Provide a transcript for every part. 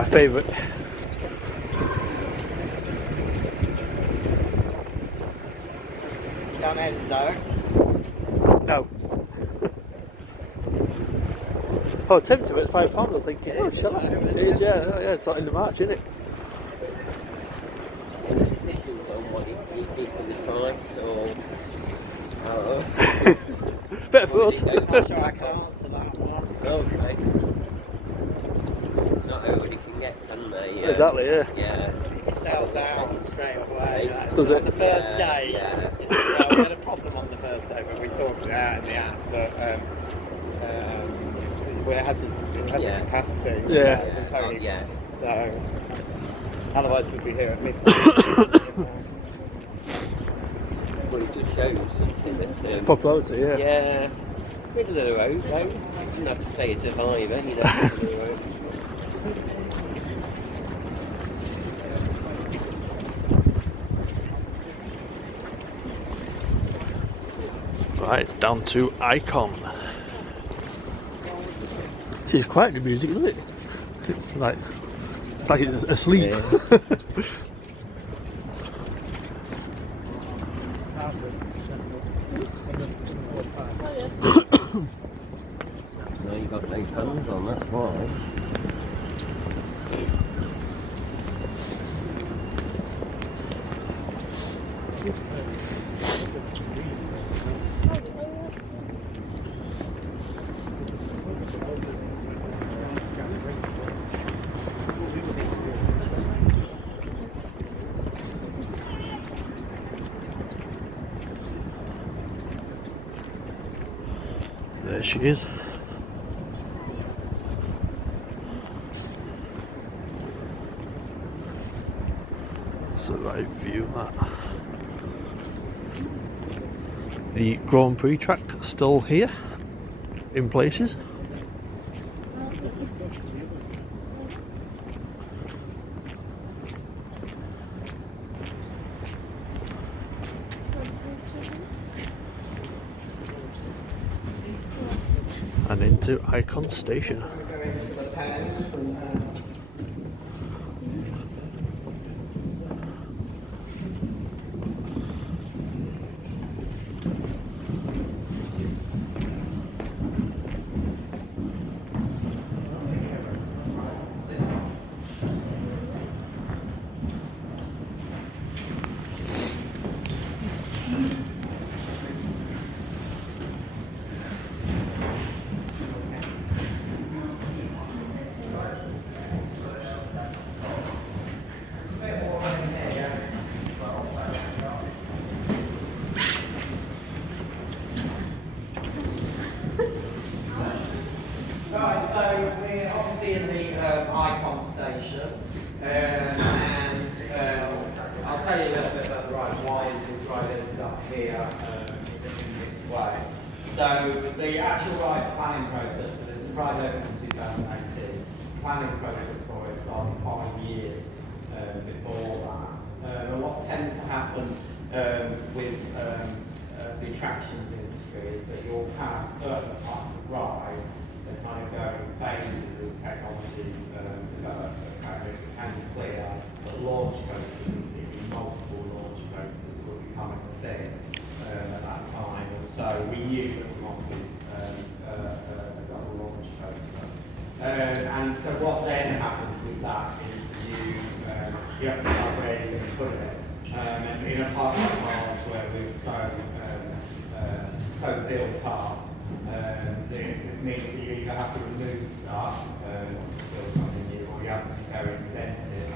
my favourite. Down end zone. No. I was tempted, but it's £5. I was thinking, oh, shut up. It is, yeah, oh, yeah, it's not in the March, isn't it? Any decisions on what you think of this price, or Better for us. I'm not sure I can answer that one. okay? Not everybody can get, can they? Exactly, yeah. Yeah. It sells out straight away. Does On it? the first day, Yeah. we had a problem on the first day, but we sorted it out in the app. But it has a capacity. Yeah. It's only, Yeah. So otherwise we'd be here at midnight. Well, it just shows something that. Popularity, yeah. Yeah. Middle of the road, though. You don't have to say it's a survivor, you know. Middle of the road. Right, down to Icon. See, it's quite good music, isn't it? It's like it's asleep. Yeah. No, you've got no pans on, that's why. There she is. It's the right view, that. The Grand Prix track still here, in places. And into Icon Station. Right, so we're obviously in the Icon station, and I'll tell you a little bit about the ride, why this ride ended up here in this way. So the actual ride planning process for this ride opened in 2018. Planning process for it started 5 years before that. A lot tends to happen with the attractions industry is that you'll have certain types of rides that kind of go in phases as technology develops. Okay, it can be clear that launch coasters, particularly multiple launch coasters, were becoming a thing at that time, and so we knew that we wanted a double launch coaster. And so what then happens with that is you have to start where you're going to put it. And in a park like ours where we're so built up, it means that you either have to remove stuff to build something new, or you have to go and invent it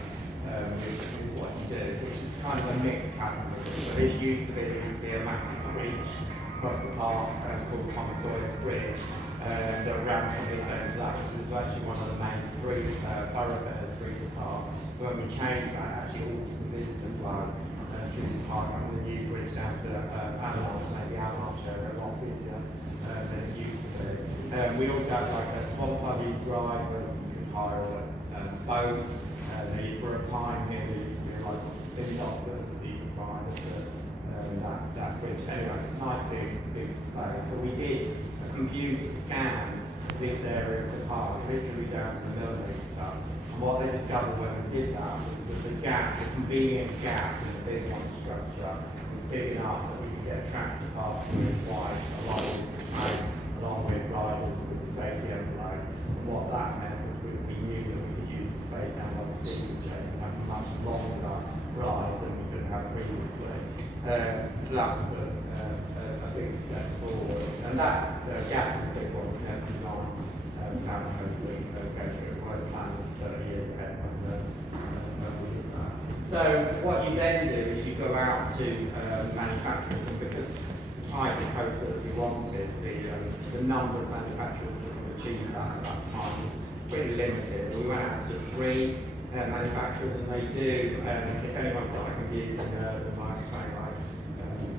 with what you do, which is kind of a mix happening. So this used to be a massive bridge across the park called Thomas Sawyer's Bridge. That ran from this end to that, which was actually one of the main thoroughfares through the park. So when we changed that, actually altered the visitor flow through the park, and the new bridge down to Panama to make the avalanche area a lot busier than it used to be. We also have like a small buddies ride where you can hire a boat. For a time here, there used to be like spin doctor that was either side of that bridge. Anyway, it's a nice big space. So we did computer scan this area of the park, literally down to the millimetre stuff, And what they discovered when we did that was that the gap, the convenient gap in the big one structure was big enough that we could get tractor pass through twice along with the train, along with riders with the safety overload. And what that meant was we knew that we could use the space down by the steeple chase and have a much longer ride than we could have previously. So that was a big step forward. And that gap in the big one was never designed South Coast to go through. We were planning 30 years ahead when we did that. So what you then do is you go out to manufacturers, and because the type of coast that we wanted, the number of manufacturers that could achieve that at that time was pretty limited. We went out to 3 manufacturers, and they do, if anyone's like a computer nerd, they might explain like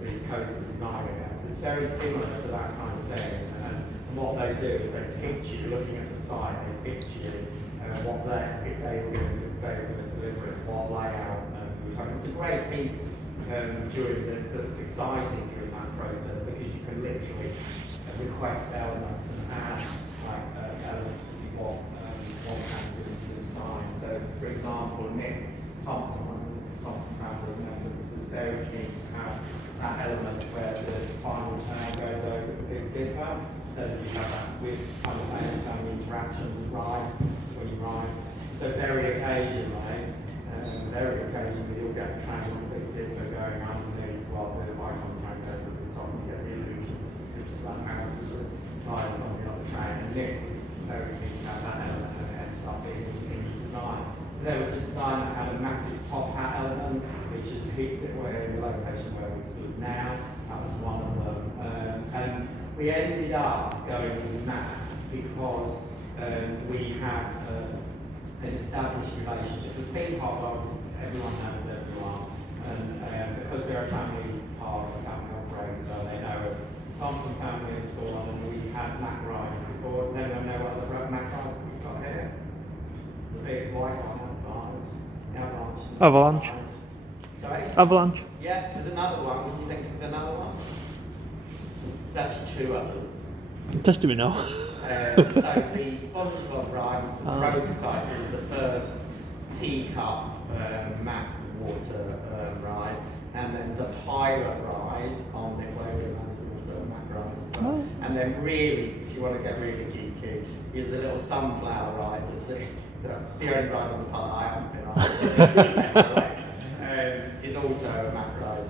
these coastal design again. It's very similar to that kind of thing. And what they do is they pitch you, looking at the site, they pitch you what if they were going to deliver it, what layout. It's a great piece that's exciting during that process, because you can literally request elements and add elements that you want to into the design. So, for example, Nick Thompson, one of the Thompson family members, was very keen to have that element where the final turn goes over the big dipper, so that you have that with family interactions and rise, when you rise. So very occasionally you'll get a train on the big dipper going underneath while the icon train goes up the top, and you get the illusion of the slant houses with riding something on the train. And Nick was very keen to have that element, and it ended up being in the design. There was a design that had a massive top hat element, which is in the location where we stood now. That was one of them. And we ended up going with that because we have an established relationship. The theme park, everyone knows everyone, and because they're a family park, a family operator, so they know Thompson family and so on, and we had Mac rides before. Does anyone know what the Mac rides we've got here? The big white one outside, the Avalanche. Sorry? Avalanche. Yeah, there's another one. What do you think of another one? There's actually 2 others. Testing me now. So the SpongeBob ride was the prototype. It was the first teacup map water ride, and then the pirate ride on the aquarium is also a map ride as well. And then really, if you want to get really geeky, is the little sunflower ride. That's the only ride on the park I haven't been on. Is also a map ride as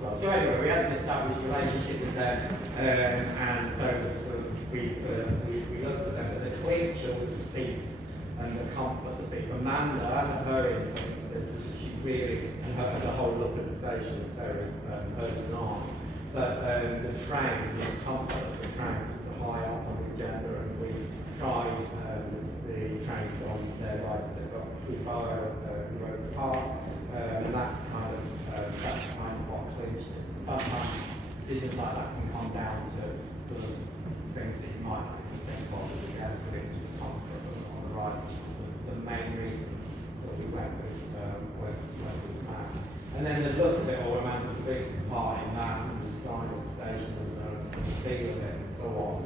well. So anyway, we had an established relationship with them, and so we looked at them. But the twin was the seats and the comfort of the seats. Amanda, her influence of this was she really, and the whole look at the station was very her design. But the trains, the comfort of the trains was high up on the agenda, and we tried the trains on there, like they've got too far road park. And that's kind of what clinched it. So sometimes decisions like that can come down to sort of things that you might think of as clinched the comfort on the right, which is the main reason that we went with that. And then the look of it all, Amanda was a big part in that, and the design of the station and the feel of it and so on.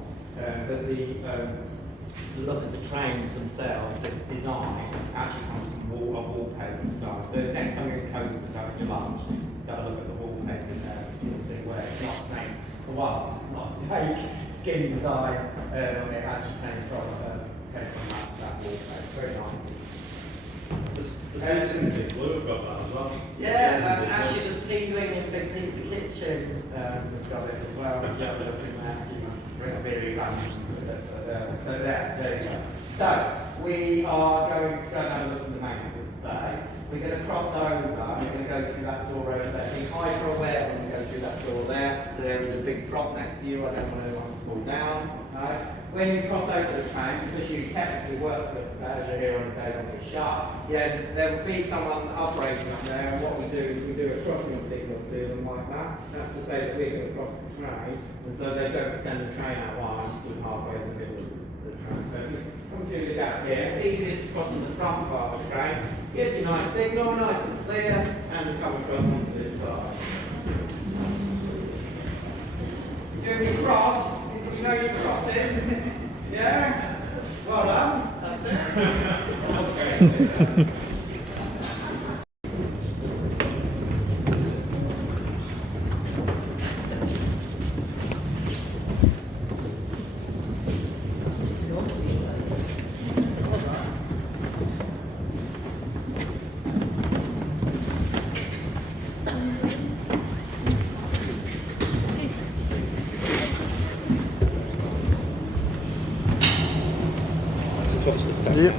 But the look at the trains themselves, this design actually comes from a wallpaper design. So next time you're in coasters having your lunch, have a look at the wallpaper there, you'll see where it's not snakes. For once, it's not snake skin design, and it actually came from that wallpaper. Very nice. The seats in the big blue have got that as well. Yeah, and actually the ceiling of the pizza kitchen has got it as well. If you have a look in there, you can bring a beer around. So there you go. So we are going to go and have a look at the magazine today. We're going to cross over, and we're going to go through that door over there. Be hyper aware when we go through that door there. There is a big drop next to you. I don't want anyone to fall down. Right? When you cross over the train, because you technically work for us today, as you're here on the day when we're shut, there will be someone operating up there, and what we do is we do a crossing signal to them like that. That's to say that we're going to cross the train, and so they don't send the train out while I'm stood halfway in the middle of the train. So come through the gap here. It's easiest to cross in the front part of the train. Give you a nice signal, nice and clear, and we come across onto this side. Doing your cross, you know you're crossing. Yeah? Well done. That's Just watch the stuff. Yep.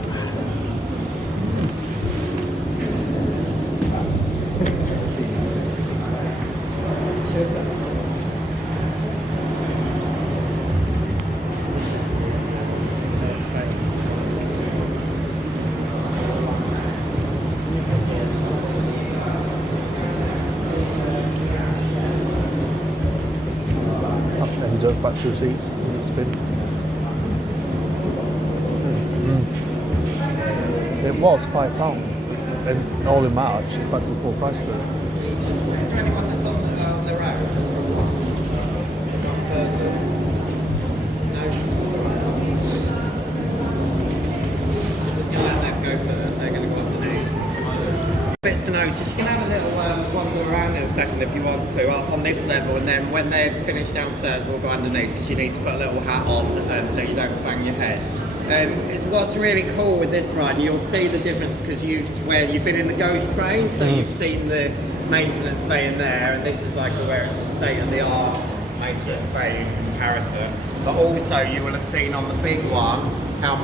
That ends up back to seats and it's spin. It was £5, and all in March, it's back to full price for it. Is there anyone that's on the road? One person? No? Just going to let them go first, they're going to go underneath. Bits to notice, you can have a little wander around in a second if you want to, up on this level, and then when they're finished downstairs we'll go underneath, because you need to put a little hat on so you don't bang your head. It's what's really cool with this ride, and you'll see the difference because you've been in the ghost train, so you've seen the maintenance bay in there, and this is like where it's a state-of-the-art maintenance bay in comparison. But also you will have seen on the big one how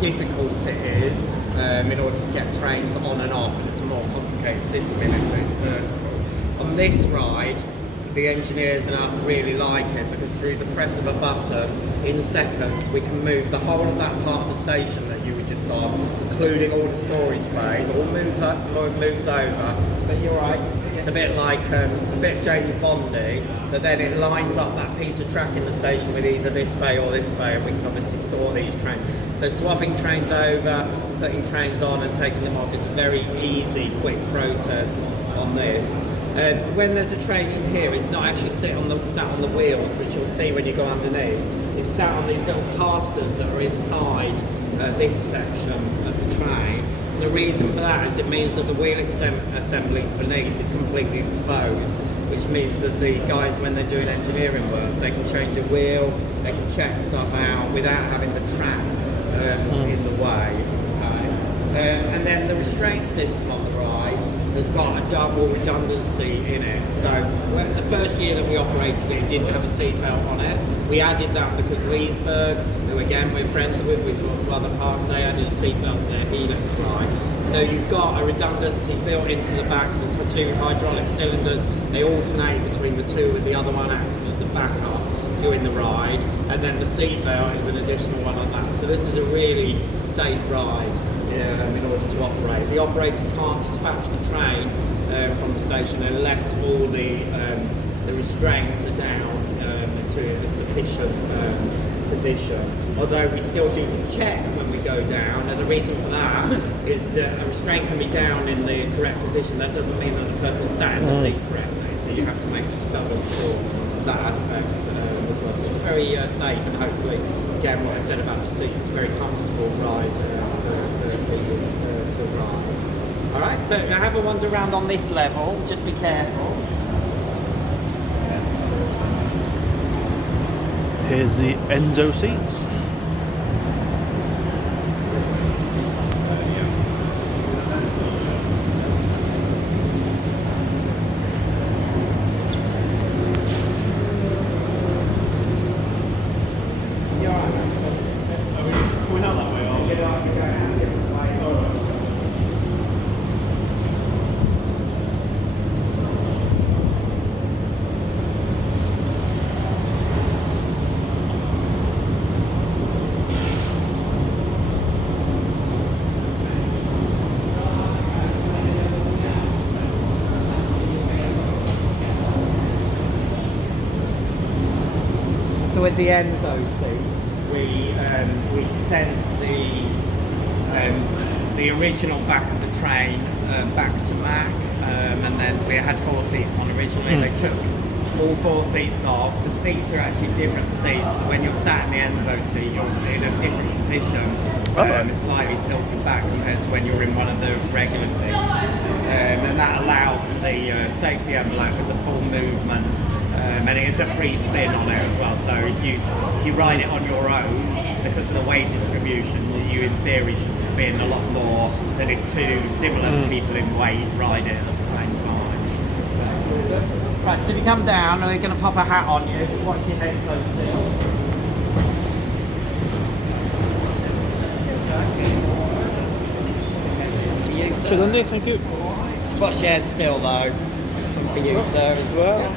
difficult it is in order to get trains on and off, and it's a more complicated system in it, but it's vertical. On this ride, the engineers and us really like it because through the press of a button, in seconds, we can move the whole of that part of the station that you were just on, including all the storage bays, all moves over. You're right. It's a bit like a bit James Bondy, but then it lines up that piece of track in the station with either this bay or this bay, and we can obviously store these trains. So swapping trains over, putting trains on and taking them off is a very easy, quick process on this. When there's a train in here, it's not actually sat on the wheels, which you'll see when you go underneath. It's sat on these little casters that are inside this section of the train. And the reason for that is it means that the wheel assembly beneath is completely exposed, which means that the guys, when they're doing engineering work, they can change a wheel, they can check stuff out without having the track in the way. And then the restraint system on the ride has got a double redundancy in it. So the first year that we operated it didn't have a seatbelt on it. We added that because Leesburg, who again we're friends with, we talked to other parks, they added a seatbelt to their Helix ride. So you've got a redundancy built into the back, so it's two hydraulic cylinders, they alternate between the two with the other one acting as the backup during the ride, and then the seatbelt is an additional one on that. So this is a really safe ride. In order to operate. The operator can't dispatch the train from the station unless all the restraints are down to a sufficient position. Although we still do the check when we go down, and the reason for that is that a restraint can be down in the correct position. That doesn't mean that the person sat in the seat correctly, so you have to make double sure of that aspect as well. So it's a very safe, and hopefully, again, what I said about the seat, it's a very comfortable ride for people to ride. Alright, so have a wander around on this level, just be careful. Here's the Enzo seats. So with the Enzo seats, we sent the original back of the train back to Mac, and then we had 4 seats on originally. They took all 4 seats off. The seats are actually different seats. So when you're sat in the Enzo seat, you'll sit in a different position. It's slightly tilted back compared to when you're in one of the regular seats. And that allows the safety envelope with the full movement. And it is a free spin on it as well. So if you ride it on your own, because of the weight distribution, you in theory should spin a lot more than if 2 similar people in weight ride it at the same time. Right, so if you come down, we're going to pop a hat on you. Watch your head close still. Cheers, Andy, thank you. Just watch your head still though. And for you, sir, as well.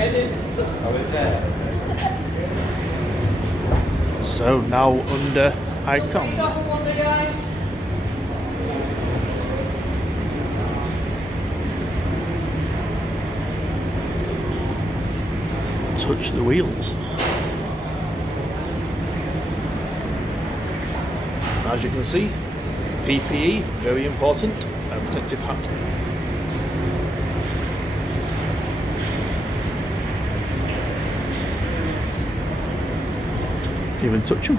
Oh, is it? So now under icon. Touch the wheels. As you can see, PPE, very important, and protective hat. Even touch them.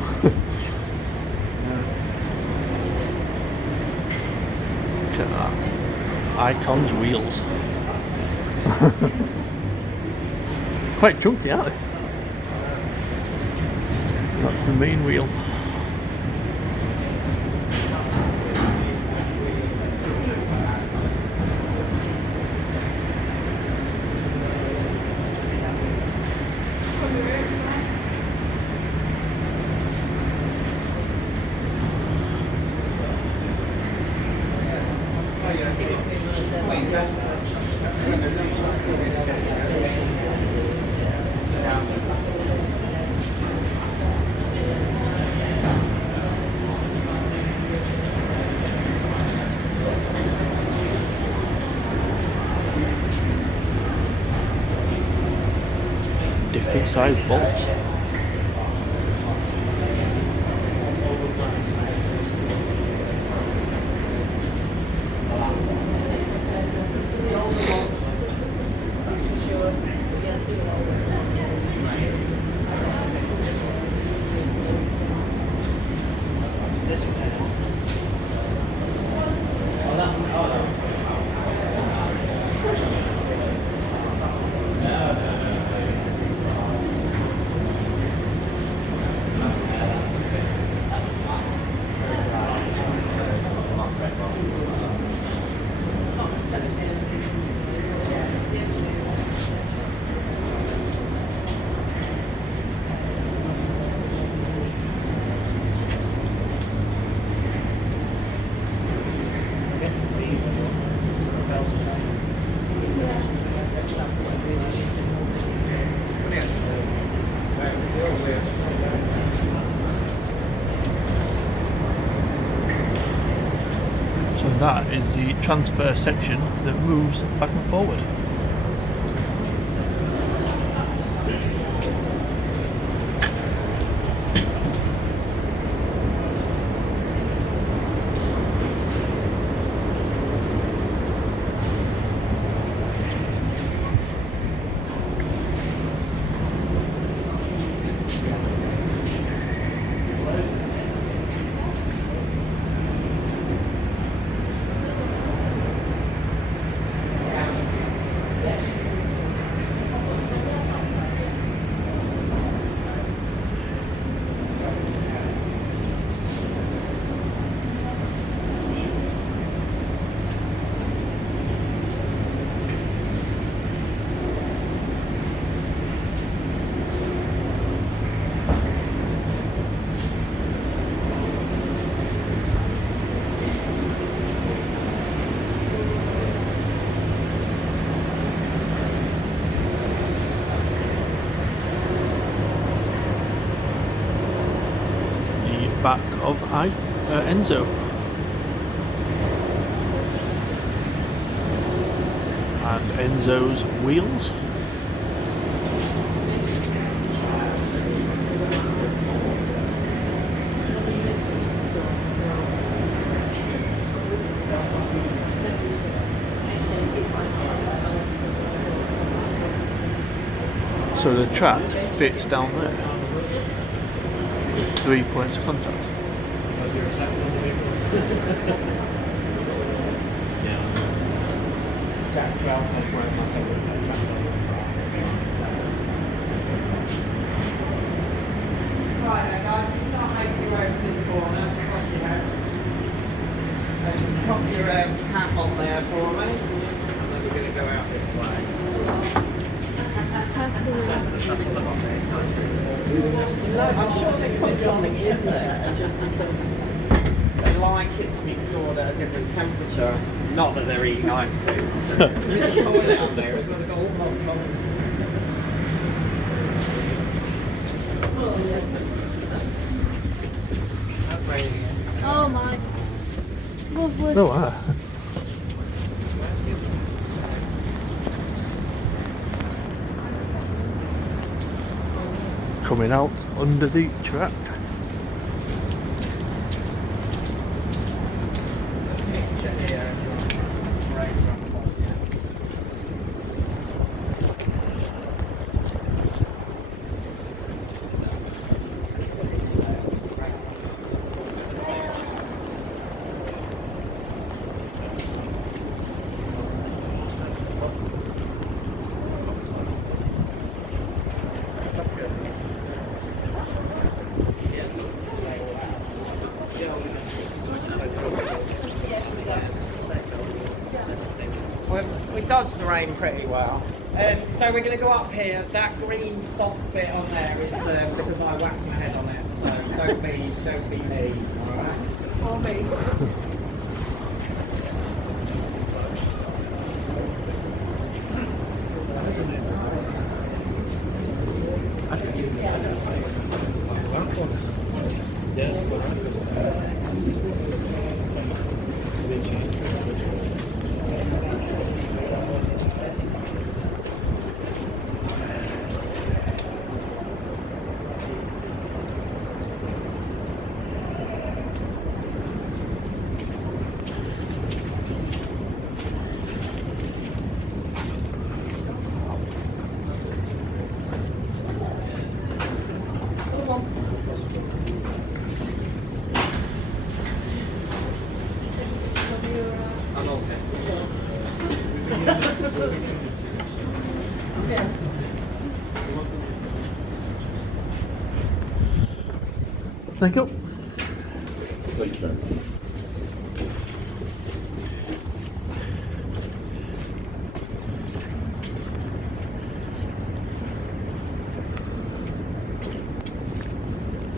Look at that. Icon's wheels. Quite chunky, aren't they? That's the main wheel. Different size bolts. So that is the transfer section that moves back and forward. Back of Enzo. And Enzo's wheels. So the track fits down there. 3 points of contact. Jack Charles is one of my favourite tracks. Right then guys, you start making your way to this corner, just like you have. Pop your hat on there for me, and then we're going to go out this way. No, I'm sure they put something in there just because they like it to be stored at a different temperature. Not that they're eating ice cream. There's a toilet down there as well. They've got all Oh my. Lovely. Oh wow. Coming out under the track. picture here. Right from the bottom, yeah. We dodged the rain pretty well. So we're going to go up here. That green soft bit on there is because I whacked my head on it. So don't be me. Alright? Or me. I'm okay. Thank you. Thank you.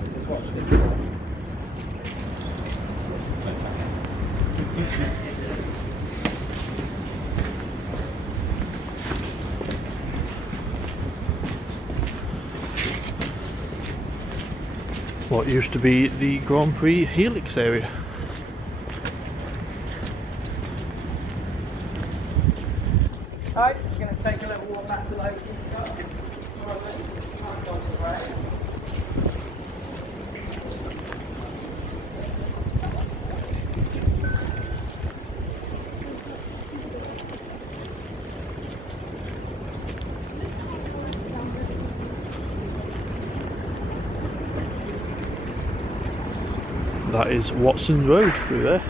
Just watch this one. What used to be the Grand Prix Helix area. Alright, we're going to take a little walk back to Loki. That is Watson's Road through there.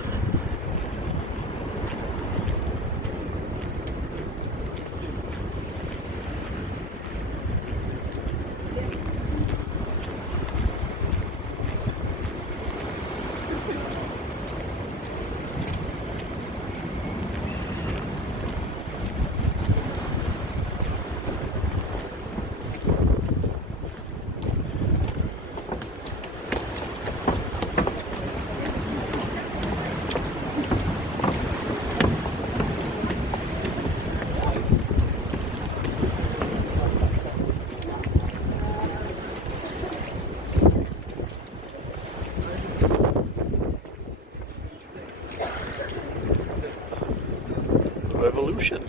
Revolution.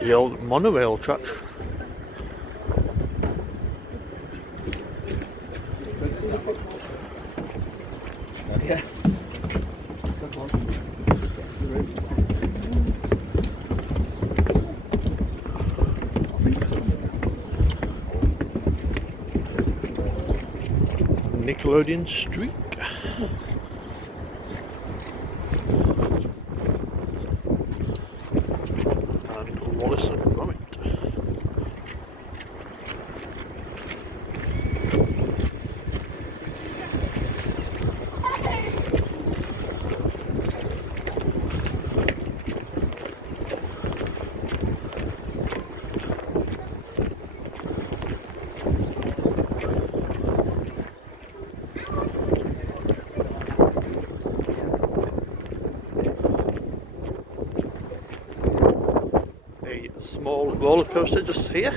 The old monorail track. Nickelodeon Streak. And Wallace and Gromit. A small roller coaster just here.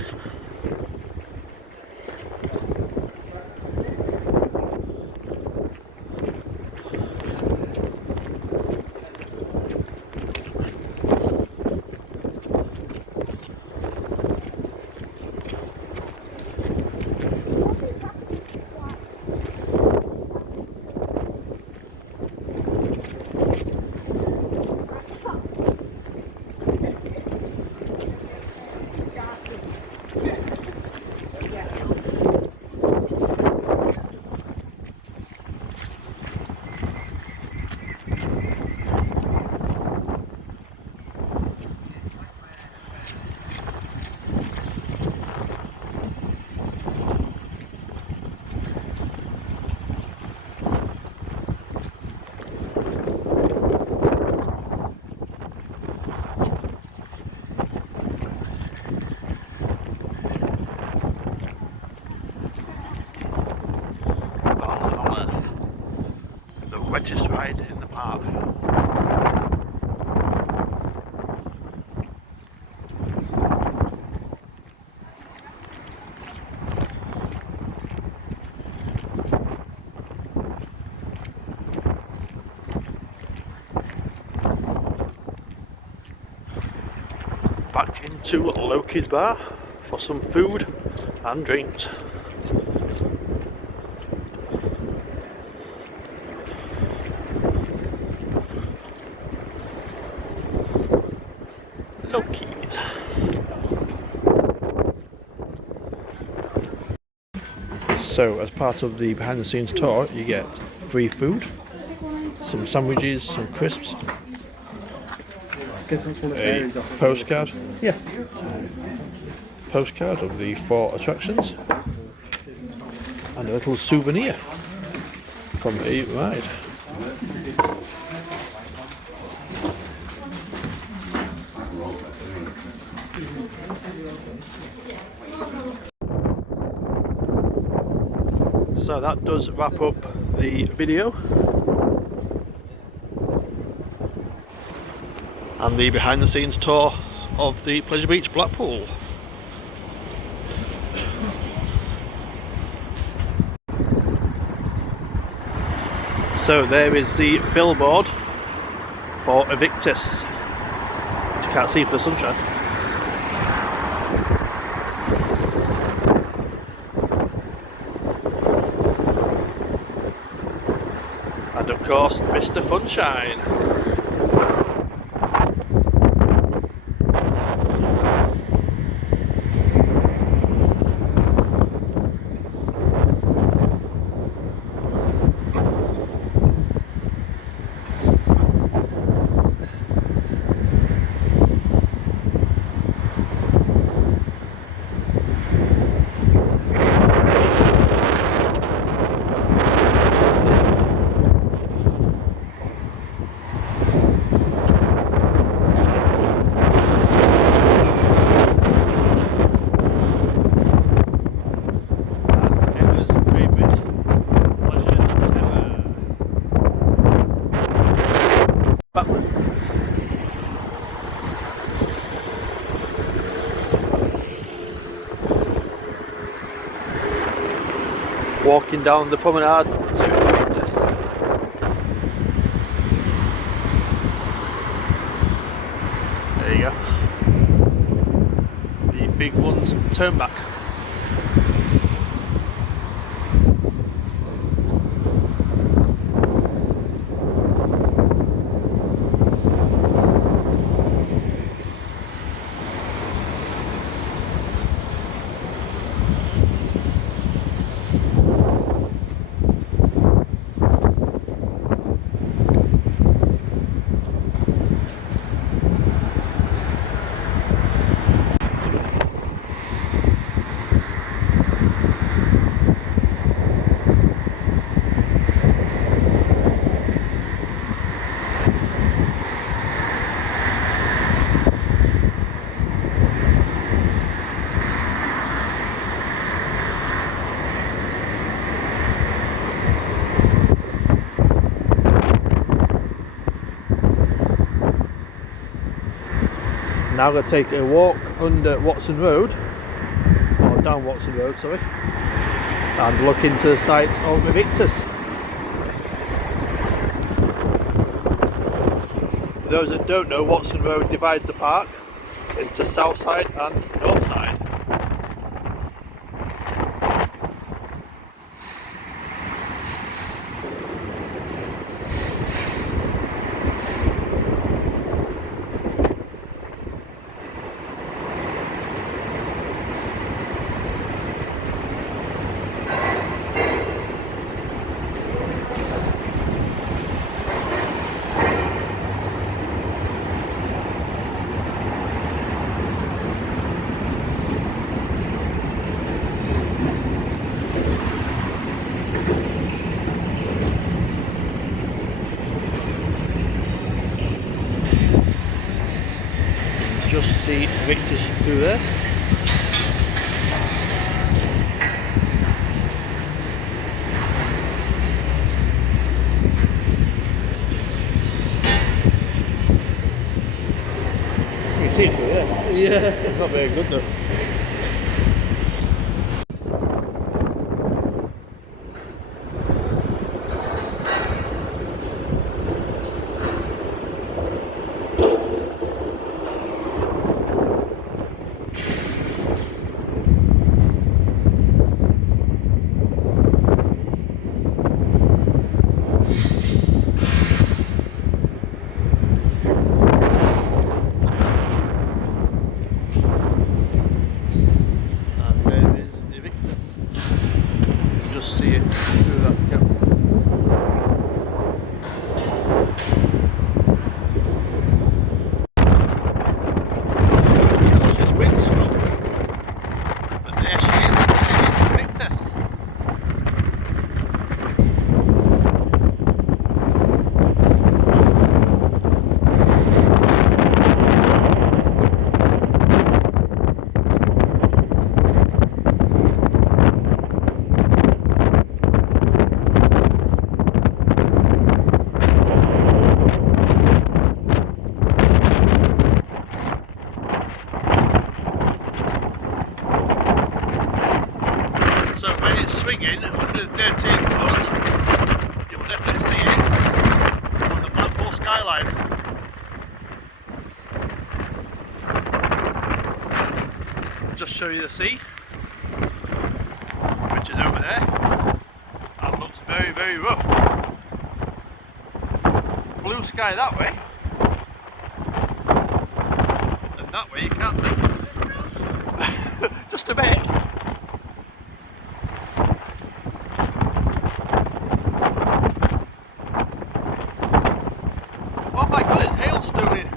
The wettest ride in the park. Back into Loki's bar for some food and drinks. Loki's. So as part of the behind the scenes tour you get free food, some sandwiches, some crisps, a postcard, postcard of the 4 attractions, and a little souvenir from a ride. So that does wrap up the video and the behind the scenes tour of the Pleasure Beach Blackpool. So there is the billboard for Evictus, which you can't see for the sunshine. And of course Mr. Funshine. Walking down the promenade to Evictus. There you go. The big ones turn back. Now I'm going to take a walk under Watson Road, or down Watson Road, sorry, and look into the site of Invictus. For those that don't know, Watson Road divides the park into south side and north side. Just see Invictus through there. You can see it through there. Yeah. Not very good though. Just see it through that gap. This wind strong. But there she is, there's Invictus. So when it's swinging under the 13 foot, you'll definitely see it on the Blackpool skyline. Just show you the sea, which is over there, and looks very, very rough. Blue sky that way, and that way you can't see. Just a bit. Oh my god, it's hailstoning!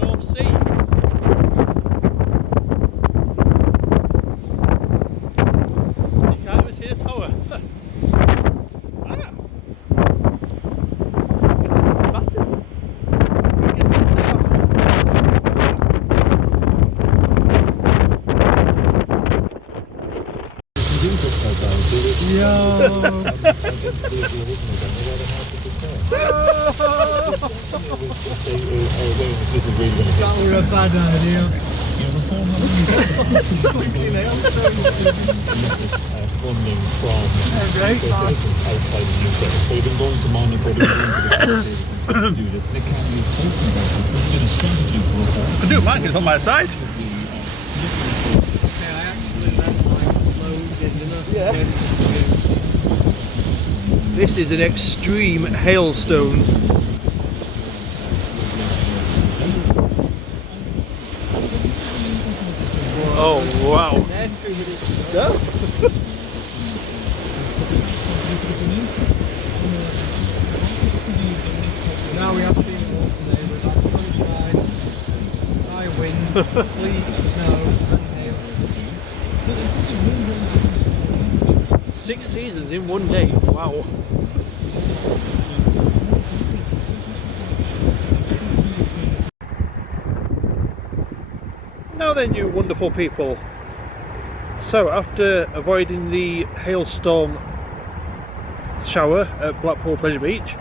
North Sea. You can't even see the tower. Ah. It's battered. You can see the tower. That were a bad idea. Funding from citizens outside the UK. So we've been going to Monaco, we've been going to do this. Nick Kennedy is talking about this. There's been a strategy for us. I can do it, Mike, it's on my side. I actually left my clothes in, didn't I? Yeah. This is an extreme hailstone. Oh wow. They're 2 minutes to go. Now we have seen it all today. We've had sunshine, high winds, sleet, snow, and hail. 6 seasons in one day. Wow. Now then, you wonderful people. So after avoiding the hailstorm shower at Blackpool Pleasure Beach,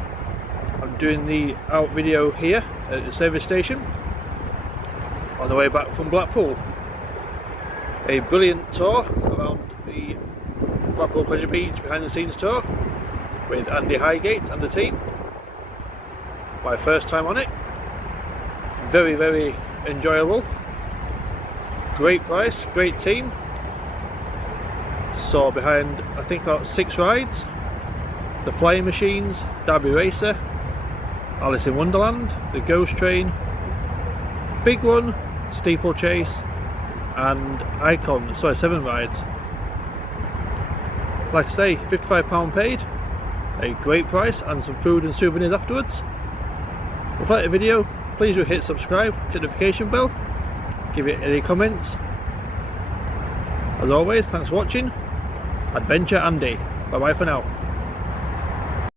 I'm doing the out video here at the service station on the way back from Blackpool. A brilliant tour around the Blackpool Pleasure Beach behind the scenes tour with Andy Highgate and the team. My first time on it. Very, very enjoyable. Great price, great team. Saw behind, I think, about 6 rides. The Flying Machines, Derby Racer, Alice in Wonderland, the Ghost Train, Big One, Steeplechase, and Icon. Sorry, 7 rides. Like I say, £55 paid, a great price, and some food and souvenirs afterwards. If you like the video, please do hit subscribe, hit the notification bell, give it any comments. As always, thanks for watching. Adventure Andy. Bye bye for now.